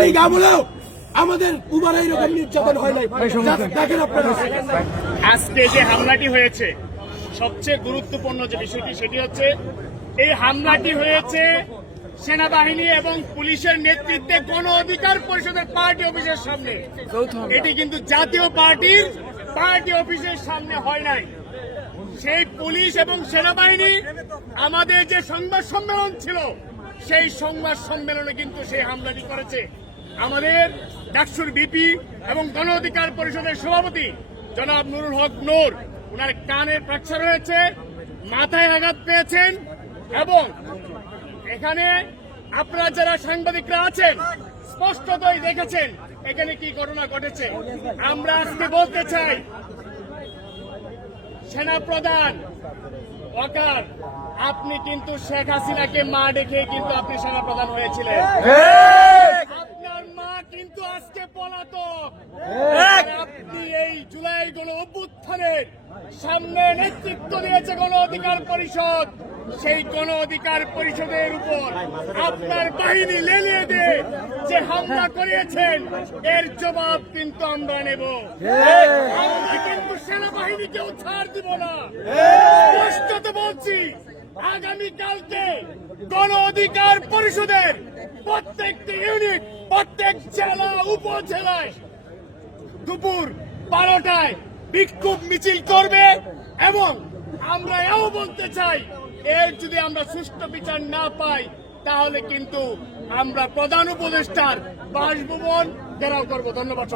লীগ আমলেও আমাদের উপরে এইরকম নির্যাতন হয় নাই। দেখেন আপনারা আজকে যে হামলাটি হয়েছে, সবচেয়ে গুরুত্বপূর্ণ যে বিষয়টি সেটি হচ্ছে এই হামলাটি হয়েছে সেনাবাহিনী এবং পুলিশের নেতৃত্বে গণ অধিকার পরিষদের পার্টি অফিসের সামনে। এটি কিন্তু জাতীয় পার্টির পার্টি অফিসের সামনে হয় নাই। সেই পুলিশ এবং সেনাবাহিনী আমাদের যে সংবাদ সম্মেলন ছিল, সেই সংবাদ সম্মেলনে কিন্তু সেই হামলাটি করেছে। আমাদের ডাকসুর বিপি এবং গণ অধিকার পরিষদের সভাপতি জনাব নুরুল হক নূর, ওনার কানের ফ্র্যাকচার হয়েছে, মাথায় আঘাত পেয়েছেন এবং এখানে আপনারা যারা সাংবাদিকরা আছেন স্পষ্টতই দেখেছেন এখানে কি ঘটনা ঘটেছে। আমরা আজকে বলতে চাই, সেনাপ্রধান ওয়াকার, আপনি কিন্তু শেখ হাসিনাকে মা ডেকে কিন্তু আপনি সেনাপ্রধান হয়েছিলেন। আপনার মা কিন্তু আজকে পলাতক। আপনি এই জুলাই গণ অভ্যুত্থানের সামনে নেতৃত্ব দিয়েছে গণ অধিকার পরিষদ। সেই গণ অধিকার পরিষদের উপর আপনার বাহিনী লেলিয়ে দিয়ে যে হামলা করিয়েছেন, এর জবাব কিন্তু আমরা নেব। আমরা কিন্তু সেনাবাহিনীকেও ছাড় দিব না। স্পষ্টত বলছি, আগামীকালকে গণ অধিকার পরিষদের প্রত্যেকটি ইউনিট, প্রত্যেক জেলা উপজেলায় দুপুর 12টায় বিক্ষোভ মিছিল করবে এবং আমরা এও বলতে চাই, এর যদি আমরা সুষ্ঠু বিচার না পাই তাহলে কিন্তু আমরা প্রধান উপদেষ্টার বাসভবন ঘেরাও করব। ধন্যবাদ।